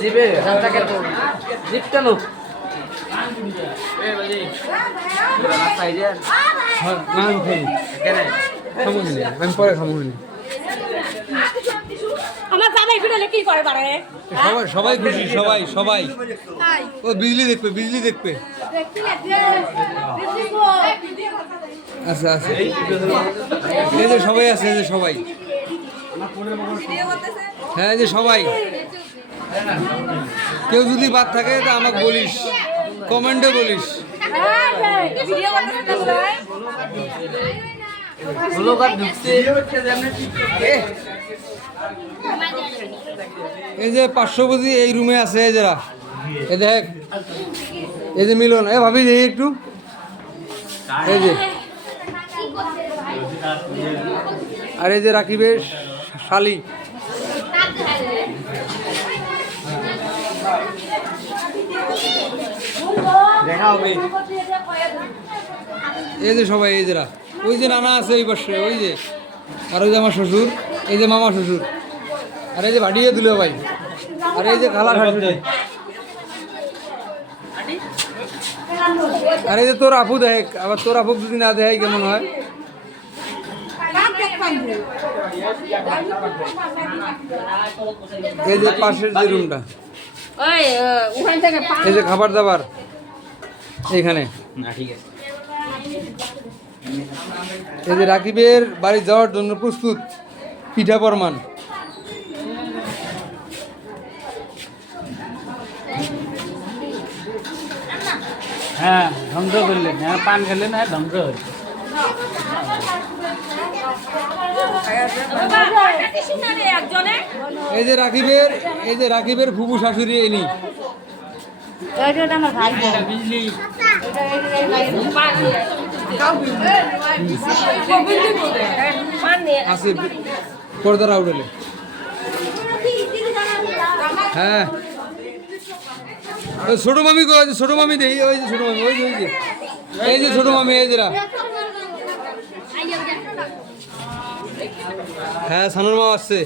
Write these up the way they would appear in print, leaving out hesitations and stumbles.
জিবে টাকা তো জিপ কেন আমি পরে খাবো আমার দাদাই ফিরে কি করে পারে সবাই সবাই খুশি সবাই সবাই ও বিজলি দেখবে বিজলি দেখবে আচ্ছা আচ্ছা এই যে সবাই আছে এই যে সবাই হ্যাঁ এই যে সবাই কেউ যদি বাদ থাকে তা আমাকে বলিস কমেন্টে বলিস এই যে 500 বুঝি এই রুমে আছে এই যারা এ দেখ এই যে মিলন এ ভাবি দেখি একটু এই যে আর এই যে রাকিবের শালি দেখা হবে এই যে সবাই এই যারা ওই যে নানা আছে ওই পাশে ওই যে আর ওই যে আমার শ্বশুর এই যে মামা শ্বশুর আর এই যে ভাটিয়ে দিল ভাই আর এই যে খালা শাশুড়ি আর এই যে তোর আপু দেখ আবার তোর আপু যদি না দেখাই কেমন হয় এই যে পাশের যে রুমটা এই যে খাবার দাবার এইখানে এই যে রাকিবের বাড়ি যাওয়ার জন্য প্রস্তুত পিঠা পরমান হ্যাঁ ধ্বংস করলেন হ্যাঁ পান খেলেন হ্যাঁ ধ্বংস হচ্ছে এই যে রাকিবের ফুবু শাশুড়ি এনি আছে পর্দার আউডলে হ্যাঁ ছোট মামি কো ছোট মামি দেই ওই যে ছোট মামি ওই যে এই যে ছোট মামি এই যেরা হ্যাঁ সানুর মা আসছে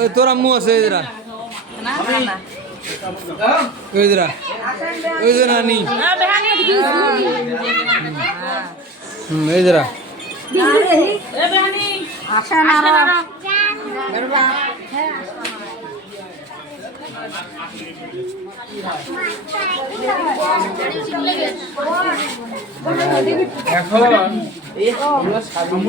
ওই তোর আম্মু আছে এই যেরা ওই যেরা ওই যে নানি এই যেরা এখন